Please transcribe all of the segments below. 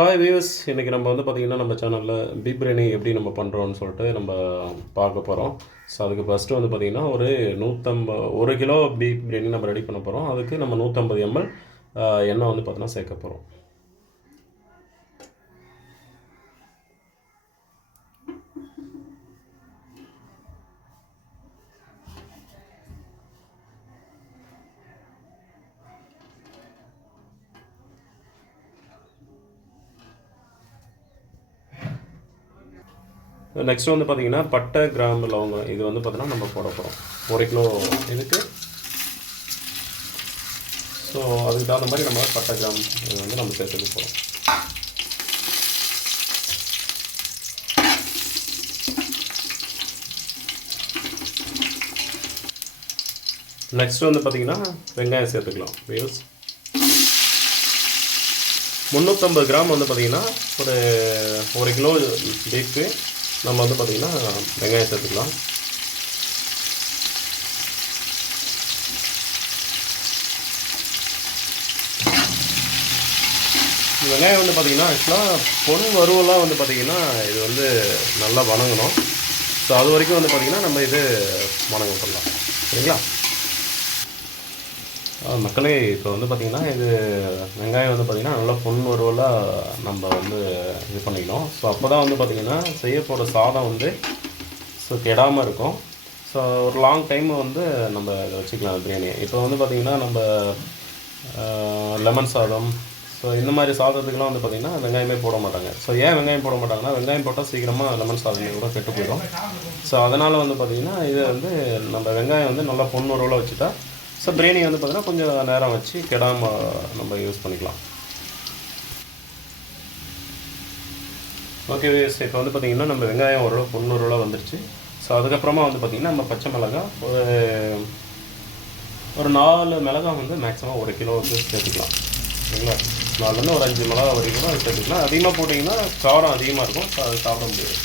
Hi viewers, இன்றைக்கி நம்ம வந்து பார்த்திங்கன்னா நம்ம சேனலில் பீப் பிரியாணி எப்படி நம்ம பண்ணுறோன்னு சொல்லிட்டு நம்ம பார்க்க போகிறோம். ஸோ அதுக்கு ஃபஸ்ட்டு வந்து பார்த்திங்கன்னா ஒரு 1 கிலோ பீப் பிரியாணி நம்ம ரெடி பண்ண போகிறோம். அதுக்கு நம்ம 150 ml எண்ணெய் வந்து பார்த்திங்கன்னா சேர்க்க போகிறோம். நெக்ஸ்ட் வந்து பார்த்திங்கன்னா பட்டை, கிராம்பு, லவங்கம் இது வந்து பார்த்திங்கன்னா நம்ம போட போகிறோம் 1 கிலோ இதுக்கு. ஸோ அதுக்கு தகுந்த மாதிரி நம்ம பட்டை, கிராம்பு இது வந்து நம்ம சேர்த்துக்க போகிறோம். நெக்ஸ்ட் வந்து பார்த்திங்கன்னா வெங்காயம் சேர்த்துக்கலாம். வியூஸ் 350 கிராம் வந்து பார்த்திங்கன்னா ஒரு 1 கிலோ பீஃப்க்கு நம்ம வந்து பார்த்திங்கன்னா வெங்காயம் சேர்த்துக்கலாம். வெங்காயம் வந்து பார்த்திங்கன்னா ஆக்சுவலாக பொன் வறுவலாக வந்து பார்த்திங்கன்னா இது வந்து நல்லா வணங்கணும். ஸோ அது வரைக்கும் வந்து பார்த்திங்கன்னா நம்ம இது வணங்க பண்ணலாம். சரிங்களா மக்களே? இப்போ வந்து பார்த்திங்கன்னா இது வெங்காயம் வந்து பார்த்திங்கன்னா நல்லா பொன் வறுவலாக நம்ம வந்து இது பண்ணிக்கணும். ஸோ அப்போ தான் வந்து பார்த்திங்கன்னா செய்ய போகிற சாதம் வந்து ஸோ கெடாமல் இருக்கும். ஸோ ஒரு லாங் டைம் வந்து நம்ம இதை வச்சுக்கலாம் பிரியாணி. இப்போ வந்து பார்த்திங்கன்னா நம்ம லெமன் சாதம், ஸோ இந்த மாதிரி சாதத்துக்கெலாம் வந்து பார்த்திங்கன்னா வெங்காயமே போட மாட்டாங்க. ஸோ ஏன் வெங்காயம் போட மாட்டாங்கன்னா வெங்காயம் போட்டால் சீக்கிரமாக லெமன் சாதமே கூட கெட்டு போயிடும். ஸோ அதனால் வந்து பார்த்திங்கன்னா இதை வந்து நம்ம வெங்காயம் வந்து நல்லா பொன் வறுவலாக வச்சுட்டா ஸோ பிரியாணி வந்து பார்த்திங்கன்னா கொஞ்சம் நேரம் வச்சு கெடாமல் நம்ம யூஸ் பண்ணிக்கலாம். ஓகே, இப்போ வந்து பார்த்திங்கன்னா நம்ம வெங்காயம் ஓரளவு பொன்னூறுவலாக வந்துருச்சு. ஸோ அதுக்கப்புறமா வந்து பார்த்திங்கன்னா நம்ம பச்சை மிளகாய் ஒரு 4 மிளகாய் வந்து மேக்ஸிமம் 1 கிலோவுக்கு சேர்த்துக்கலாம். சரிங்களா? 4லேருந்து ஒரு 5 மிளகாய் வரைக்கும் கூட அது சேர்த்துக்கலாம். அதிகமாக போட்டிங்கன்னா காரம் அதிகமாக இருக்கும். ஸோ அது சாப்பிட முடியாது.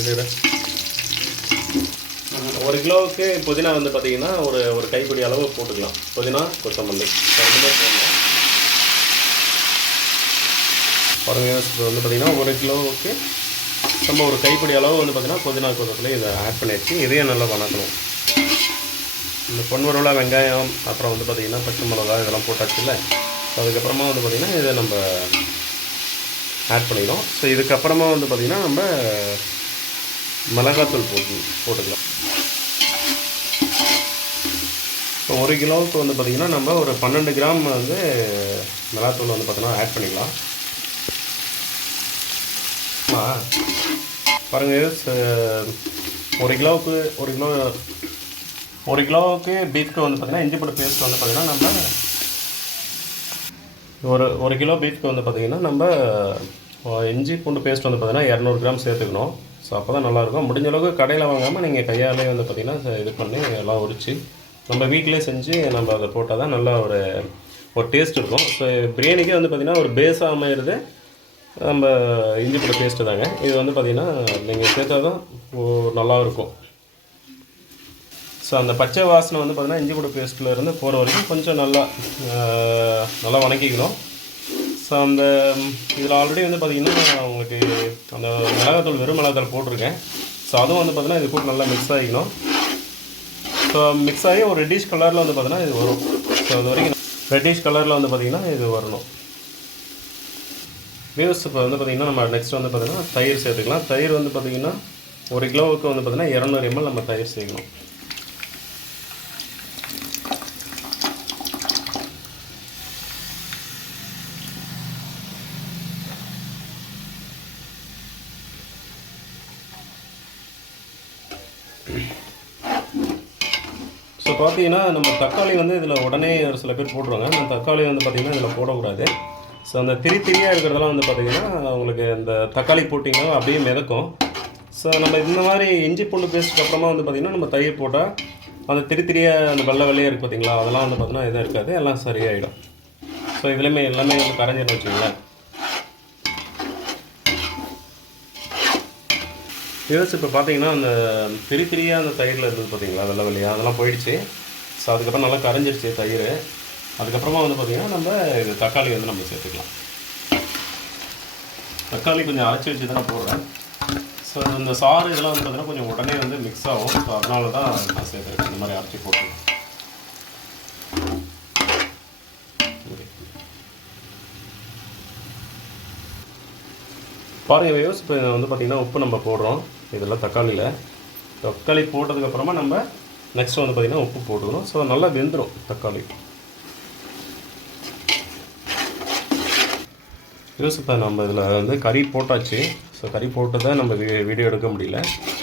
இது 1 கிலோவுக்கு புதினா வந்து பார்த்திங்கன்னா ஒரு கைப்பிடி அளவு போட்டுக்கலாம். புதினா, கொத்தமல்லி ரெண்டுமே போடலாம். பாருங்க, இப்போ வந்து பார்த்திங்கன்னா 1 கிலோவுக்கு நம்ம ஒரு கைப்பிடி அளவு வந்து பார்த்திங்கன்னா புதினா, கொத்தமல்லி இதை ஆட் பண்ணிடுச்சு. இதையும் நல்லா வணக்கணும். இந்த பொன்வரவலாக வெங்காயம் அப்புறம் வந்து பார்த்திங்கன்னா பச்சை மிளகாய் இதெல்லாம் போட்டாச்சு இல்லை. அதுக்கப்புறமா வந்து பார்த்திங்கன்னா இதை நம்ம ஆட் பண்ணிடும். ஸோ இதுக்கப்புறமா வந்து பார்த்திங்கன்னா நம்ம மிளகாத்தூள் போட்டுக்கலாம். இப்போ 1 கிலோவுக்கு வந்து பார்த்திங்கன்னா நம்ம ஒரு 12 கிராம் வந்து மிளகாத்தூள் வந்து பார்த்திங்கன்னா ஆட் பண்ணிக்கலாம். பாருங்கள், 1 கிலோவுக்கு 1 கிலோவுக்கு பீஃப்க்கு வந்து பார்த்திங்கன்னா இஞ்சி பூண்டு பேஸ்ட் வந்து பார்த்திங்கன்னா நம்ம ஒரு கிலோ பீஃப்க்கு வந்து பார்த்திங்கன்னா நம்ம இஞ்சி பூண்டு பேஸ்ட் வந்து பார்த்திங்கன்னா 200 கிராம் சேர்த்துக்கணும். ஸோ அப்போ தான் நல்லாயிருக்கும். முடிஞ்ச அளவுக்கு கடையில் வாங்காமல் நீங்கள் கையாலே வந்து பார்த்திங்கன்னா இது பண்ணி எல்லாம் உரித்து நம்ம வீட்டிலே செஞ்சு நம்ம அதை போட்டால் தான் நல்லா ஒரு டேஸ்ட் இருக்கும். ஸோ பிரியாணிக்கே வந்து பார்த்திங்கன்னா ஒரு பேஸாக அமையிறது நம்ம இஞ்சி பூண்டு பேஸ்ட்டு தாங்க. இது வந்து பார்த்திங்கன்னா நீங்கள் சேர்த்தா தான் நல்லாயிருக்கும். ஸோ அந்த பச்சை வாசனை வந்து பார்த்திங்கன்னா இஞ்சி பூண்டு பேஸ்ட்டில் இருந்து போகிற வரைக்கும் கொஞ்சம் நல்லா வணக்கிக்கணும். ஸோ அந்த இதில் ஆல்ரெடி வந்து பார்த்திங்கன்னா உங்களுக்கு அந்த மிளகாத்தூள், வெறும் மிளகாத்தூள் போட்டிருக்கேன். ஸோ அதுவும் வந்து பார்த்திங்கன்னா இது கூட நல்லா மிக்ஸ் ஆகிக்கணும். ஸோ மிக்ஸ் ஆகி ஒரு ரெட்டிஷ் கலரில் வந்து பார்த்திங்கன்னா இது வரும். ஸோ அது வரைக்கும் ரெட்டிஷ் கலரில் வந்து பார்த்திங்கன்னா இது வரணும். வியூஸ் இப்போ வந்து பார்த்திங்கன்னா நம்ம நெக்ஸ்ட் வந்து பார்த்திங்கன்னா தயிர் சேர்த்துக்கலாம். தயிர் வந்து பார்த்திங்கன்னா 1 கிலோவுக்கு வந்து பார்த்திங்கன்னா 200 ml நம்ம தயிர் சேர்க்கணும். ஸோ பார்த்தீங்கன்னா நம்ம தக்காளி வந்து இதில் உடனே ஒரு சில பேர் போட்டுருவாங்க. அந்த தக்காளி வந்து பார்த்திங்கன்னா இதில் போடக்கூடாது. ஸோ அந்த திரியாக இருக்கிறதெல்லாம் வந்து பார்த்திங்கன்னா உங்களுக்கு அந்த தக்காளி போட்டிங்கன்னா அப்படியே மிதக்கும். ஸோ நம்ம இந்த மாதிரி இஞ்சி பூண்டு பேஸ்ட்டுக்கு அப்புறமா வந்து பார்த்திங்கன்னா நம்ம தயிர் போட்டால் அந்த திரியாக அந்த வெள்ளையாக இருக்குது பார்த்திங்களா, அதெல்லாம் வந்து பார்த்திங்கன்னா எதுவும் இருக்காது, எல்லாம் சரியாயிடும். ஸோ இதுலேயுமே எல்லாமே வந்து கரைஞ்சிட்டு வச்சுங்களேன். யோசிச்சு இப்போ பார்த்தீங்கன்னா அந்த திரியாக அந்த தயிரில் இருந்தது பார்த்தீங்களா வெள்ளை வெள்ளையாக அதெல்லாம் போயிடுச்சு. ஸோ அதுக்கப்புறம் நல்லா கரைஞ்சிருச்சு தயிர். அதுக்கப்புறமா வந்து பார்த்திங்கன்னா நம்ம இது தக்காளி வந்து நம்ம சேர்த்துக்கலாம். தக்காளி கொஞ்சம் அரைச்சி வச்சு தான் போடுறேன். ஸோ இந்த சாறு இதெல்லாம் வந்து பார்த்திங்கன்னா கொஞ்சம் உடனே வந்து மிக்ஸ் ஆகும். ஸோ அதனால தான் நான் சேர்த்துருக்கேன் இந்த மாதிரி அரைச்சி போட்டு. பாருங்கள் வியூஸ், இப்போ வந்து பார்த்திங்கன்னா உப்பு நம்ம போடுறோம் இதெல்லாம் தக்காளி போட்டதுக்கப்புறமா நம்ம நெக்ஸ்ட் வந்து பார்த்திங்கன்னா உப்பு போட்டுக்கணும். ஸோ நல்லா வெந்துடும் தக்காளி. வியூஸ் இப்போ நம்ம இதில் வந்து கறி போட்டாச்சு. ஸோ கறி போட்டு தான் நம்ம வீடியோ எடுக்க முடியல.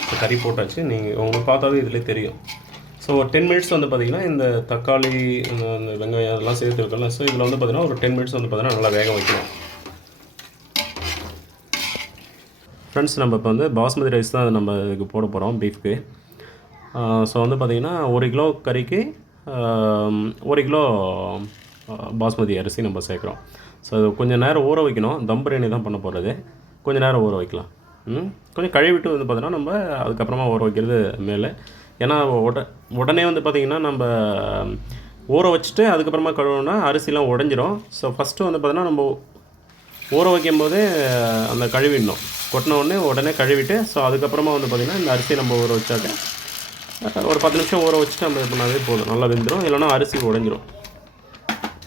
ஸோ கறி போட்டாச்சு, நீங்கள் உங்களுக்கு பார்த்தாவே இதிலே தெரியும். ஸோ ஒரு 10 மினிட்ஸ் வந்து பார்த்திங்கன்னா இந்த தக்காளி இந்த வெங்காயம் அதெல்லாம் சேர்த்து வைக்கலாம். ஸோ இதில் வந்து பார்த்திங்கன்னா ஒரு 10 மினிட்ஸ் வந்து பார்த்திங்கன்னா நல்லா வேக வைக்கணும். ஃப்ரெண்ட்ஸ், நம்ம இப்போ வந்து பாஸ்மதி ரைஸ் தான் நம்ம இதுக்கு போட போகிறோம் பீஃப்க்கு. ஸோ வந்து பார்த்திங்கன்னா 1 கிலோ கறிக்கு 1 கிலோ பாஸ்மதி அரிசி நம்ம சேர்க்குறோம். ஸோ அது கொஞ்சம் நேரம் ஊற வைக்கணும். தம் பிரியாணி தான் பண்ண போகிறது. கொஞ்சம் நேரம் ஊற வைக்கலாம். கொஞ்சம் கழுவிட்டு வந்து பார்த்திங்கன்னா நம்ம அதுக்கப்புறமா ஊற வைக்கிறது மேலே. ஏன்னா உடனே வந்து பார்த்திங்கன்னா நம்ம ஊற வச்சுட்டு அதுக்கப்புறமா கழுவுனா அரிசிலாம் உடஞ்சிரும். ஸோ ஃபஸ்ட்டு வந்து பார்த்திங்கன்னா நம்ம ஊற வைக்கும்போதே அந்த கழுவிடணும். கொட்டின உடனே கழுவிட்டு ஸோ அதுக்கப்புறமா வந்து பார்த்திங்கன்னா இந்த அரிசியை நம்ம ஊற வச்சாக்க ஒரு 10 நிமிஷம் ஊற வச்சுட்டு நம்ம இது பண்ணாவே போதும், நல்லா வெந்துடும். இல்லைனா அரிசி உடஞ்சிரும்.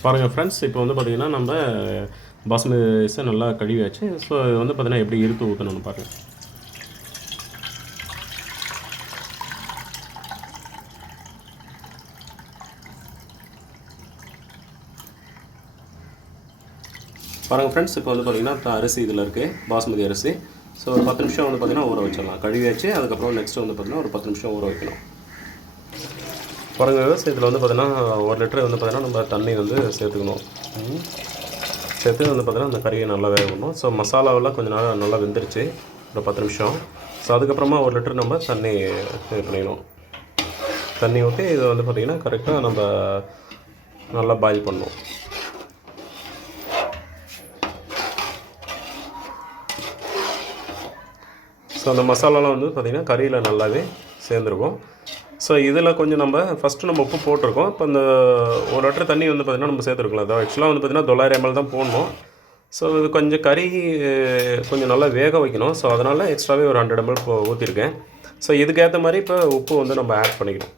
பாருங்கள் ஃப்ரெண்ட்ஸ், இப்போ வந்து பார்த்திங்கன்னா நம்ம பாஸ்மதி ரைஸை நல்லா கழுவியாச்சு. ஸோ இது வந்து பார்த்திங்கன்னா எப்படி இறுத்து ஊற்றணும்னு பாருங்கள். பாருங்கள் ஃப்ரெண்ட்ஸ், இப்போ வந்து பார்த்திங்கன்னா அரிசி இதில் இருக்குது, பாஸ்மதி அரிசி. ஸோ ஒரு 10 நிமிஷம் வந்து பார்த்திங்கன்னா ஊற வச்சிடலாம். கழுவியாச்சு. அதுக்கப்புறம் நெக்ஸ்ட்டு வந்து பார்த்திங்கன்னா ஒரு 10 நிமிஷம் ஊற வைக்கணும். பாருங்கள் இதில் வந்து பார்த்திங்கன்னா 1 லிட்டர் வந்து பார்த்திங்கன்னா நம்ம தண்ணி வந்து சேர்த்துக்கணும். சேர்த்து வந்து பார்த்திங்கன்னா அந்த கறியை நல்லா வேகணும். ஸோ மசாலாவெல்லாம் கொஞ்சம் நேரம் நல்லா வெந்துருச்சு, ஒரு 10 நிமிஷம். ஸோ அதுக்கப்புறமா 1 லிட்டர் நம்ம தண்ணி இது பண்ணிக்கணும். தண்ணி ஊற்றி இது வந்து பார்த்திங்கன்னா கரெக்டாக நம்ம நல்லா பாயில் பண்ணணும். ஸோ அந்த மசாலாலாம் வந்து பார்த்திங்கன்னா கறியில் நல்லாவே சேர்ந்துருக்கும். ஸோ இதில் கொஞ்சம் நம்ம ஃபஸ்ட்டு நம்ம உப்பு போட்டிருக்கோம். இப்போ இந்த 1 லிட்டர் தண்ணி வந்து பார்த்திங்கன்னா நம்ம சேர்த்துருக்கலாம். அது ஆக்சுவலாக வந்து பார்த்திங்கன்னா 900 ml தான் போடணும். ஸோ இது கொஞ்சம் கறி கொஞ்சம் நல்லா வேக வைக்கணும். ஸோ அதனால் எக்ஸ்ட்ராவே ஒரு 100 ml இப்போ ஊற்றிருக்கேன். ஸோ இதுக்கேற்ற மாதிரி இப்போ உப்பு வந்து நம்ம ஆட் பண்ணிக்கணும்.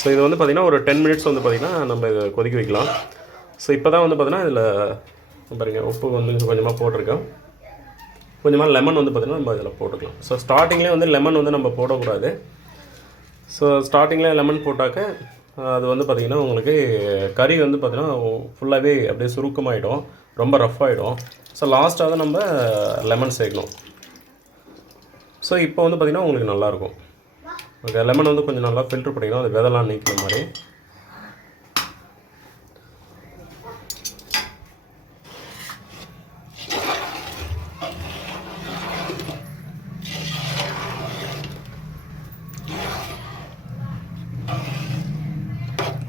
ஸோ இது வந்து பார்த்திங்கன்னா ஒரு 10 மினிட்ஸ் வந்து பார்த்திங்கன்னா நம்ம இதை கொதிக்க வைக்கலாம். ஸோ இப்போ தான் வந்து பார்த்திங்கன்னா இதில் பாருங்கள் உப்பு வந்து கொஞ்சமாக போட்டிருக்கோம். கொஞ்சமாக லெமன் வந்து பார்த்திங்கன்னா நம்ம இதில் போட்டுக்கலாம். ஸோ ஸ்டார்டிங்லேயே வந்து லெமன் வந்து நம்ம போடக்கூடாது. ஸோ ஸ்டார்டிங்கில் லெமன் போட்டாக்க அது வந்து பார்த்திங்கன்னா உங்களுக்கு கறி வந்து பார்த்திங்கன்னா ஃபுல்லாகவே அப்படியே சுருக்கமாகிடும், ரொம்ப ரஃப் ஆகிடும். ஸோ லாஸ்ட்டாக தான் நம்ம லெமன் சேர்க்கணும். ஸோ இப்போ வந்து பார்த்திங்கன்னா உங்களுக்கு நல்லாயிருக்கும். ஓகே, லெமன் வந்து கொஞ்சம் நல்லா ஃபில்ட்ரு பண்ணிக்கணும், அது விதெல்லாம் நீக்கிற மாதிரி.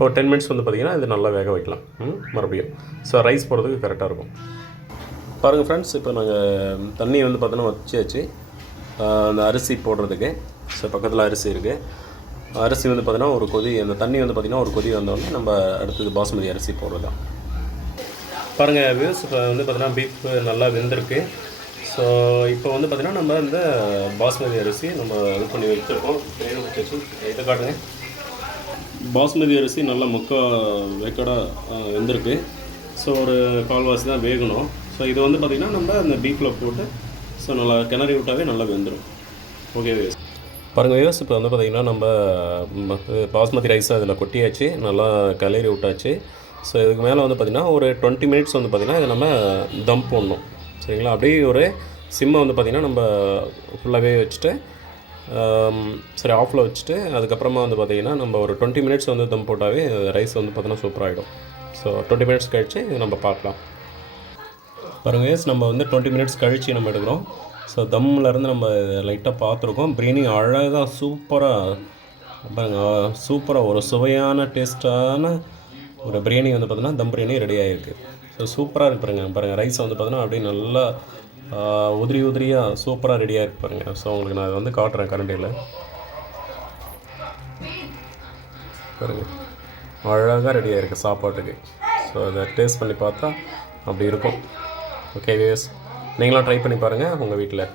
ஒரு 10 மினிட்ஸ் வந்து பார்த்திங்கன்னா இது நல்லா வேக வைக்கலாம் மறுபடியும். ஸோ ரைஸ் போடுறதுக்கு கரெக்டாக இருக்கும். பாருங்கள் ஃப்ரெண்ட்ஸ், இப்போ நாங்கள் தண்ணி வந்து பார்த்தோன்னா வச்சாச்சு அந்த அரிசி போடுறதுக்கு. ஸோ பக்கத்தில் அரிசி இருக்குது. அரிசி வந்து பார்த்திங்கன்னா ஒரு கொதி, அந்த தண்ணி வந்து பார்த்திங்கன்னா ஒரு கொதி வந்தோடனே நம்ம அடுத்தது பாஸ்மதி அரிசி போடுறது தான். பாருங்கள் வியூஸ், இப்போ வந்து பார்த்திங்கன்னா பீஃப் நல்லா வெந்திருக்கு. ஸோ இப்போ வந்து பார்த்திங்கன்னா நம்ம இந்த பாஸ்மதி அரிசி நம்ம இது பண்ணி வச்சுருக்கோம். வச்சு இதை காட்டுங்க. பாஸ்மதி அரிசி நல்லா வேக்காடாக வெந்திருக்கு. ஸோ ஒரு கால்வாசி தான் வேகணும். ஸோ இது வந்து பார்த்திங்கன்னா நம்ம அந்த பீஃபில் போட்டு ஸோ நல்லா கிணறி விட்டாவே நல்லா வெந்துடும். ஓகே வேஸ், பாருங்கள் வேஸ், இப்போ வந்து பார்த்திங்கன்னா நம்ம பாஸ்மதி ரைஸை அதில் கொட்டியாச்சு, நல்லா கிளறி விட்டாச்சு. ஸோ இதுக்கு மேலே வந்து பார்த்திங்கன்னா ஒரு 20 மினிட்ஸ் வந்து பார்த்திங்கன்னா இதை நம்ம தம் போடணும். சரிங்களா? அப்படியே ஒரு சிம்மை வந்து பார்த்திங்கன்னா நம்ம ஃபுல்லாகவே வச்சுட்டு சரி ஆஃபில் வச்சுட்டு அதுக்கப்புறமா வந்து பார்த்திங்கன்னா நம்ம ஒரு 20 மினிட்ஸ் வந்து தம் போட்டாவே ரைஸ் வந்து பார்த்திங்கன்னா சூப்பராகிடும். ஸோ 20 மினிட்ஸ் கழித்து நம்ம பார்க்கலாம். பாருங்கள் வேஸ், நம்ம வந்து 20 மினிட்ஸ் கழித்து நம்ம எடுக்கிறோம். ஸோ தம்மிலேருந்து நம்ம லைட்டாக பார்த்துருக்கோம். பிரியாணி அழகாக சூப்பராக ஒரு சுவையான டேஸ்ட்டான ஒரு பிரியாணி வந்து பார்த்திங்கன்னா தம் பிரியாணி ரெடி ஆகிருக்கு. ஸோ சூப்பராக இருக்கு. பாருங்கள் ரைஸ் வந்து பார்த்திங்கன்னா அப்படியே நல்லா உதிரி உதிரியாக சூப்பராக ரெடியாக இருக்கு பாருங்கள். ஸோ உங்களுக்கு நான் அதை வந்து காட்டுறேன் கரண்டியில் பாருங்கள், அழகாக ரெடியாக இருக்குது சாப்பாட்டுக்கு. ஸோ அதை டேஸ்ட் பண்ணி பார்த்தா அப்படி இருக்கும். ஓகே வியூவர்ஸ், நீங்களும் ட்ரை பண்ணி பாருங்கள் உங்கள் வீட்டில்.